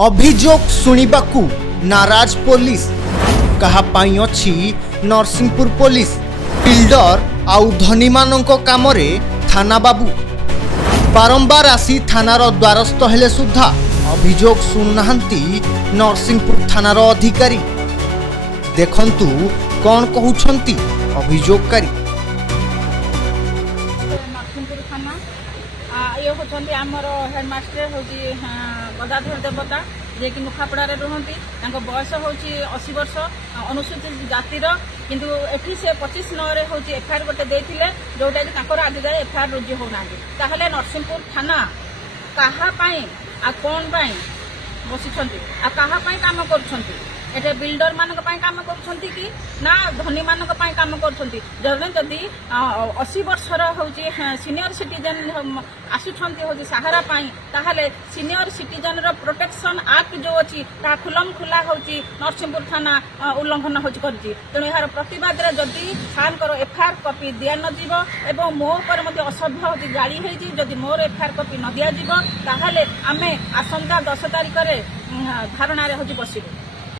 अभियोग शुणिबाकू नाराज पुलिस कहा पाई अछि नरसिंहपुर पुलिस बिल्डर आउ धनी मानक कामरे थाना बाबू बारंबार आसी थानार द्वारस्थ हेले सुद्धा अभियोग शुणुनाहांती नरसिंहपुर थानार अधिकारी देखंतु कौन कहउछंती अभियोगकारी। नरसिंहपुर थाना ये होती आमर हेडमास्टर हूँ गदाधर देवता जे कि मुखापड़ारे रुहति बयस हूँ 80 वर्ष अनुसूचित जातिर किंतु एठी से 25/9 हूँ एफआईआर गोटे देते जोटा कि आज जाए एफआईआर रुजु होना ताहले नरसिंहपुर थाना कहापाई आ कौन पाई बसिछंती आ कहापाई काम करुछंती एटे बिल्डर मानक पाई काम करुछंती कि ना धनी मानक पाई काम करुछंती जदि 80 वर्षर होची सीनियर सिटीजन आसुछंती होची सहारा पाई ताहले सीनियर सिटीजन रो प्रोटेक्शन एक्ट जो अछि ता खुलम खुला होची नरसिंहपुर थाना उल्लंघन होची करछि तेणु यार प्रतिवाद रे जदि खान करो एफआईआर कॉपी दिया न जीवो एवं मो पर मध्ये असभ्य होची गाड़ी हेजी जदि मोर एफआईआर कॉपी न दिया जीवो ताहले आमे आसंता 10 तारिख रे धारणा रे होची बसिबो।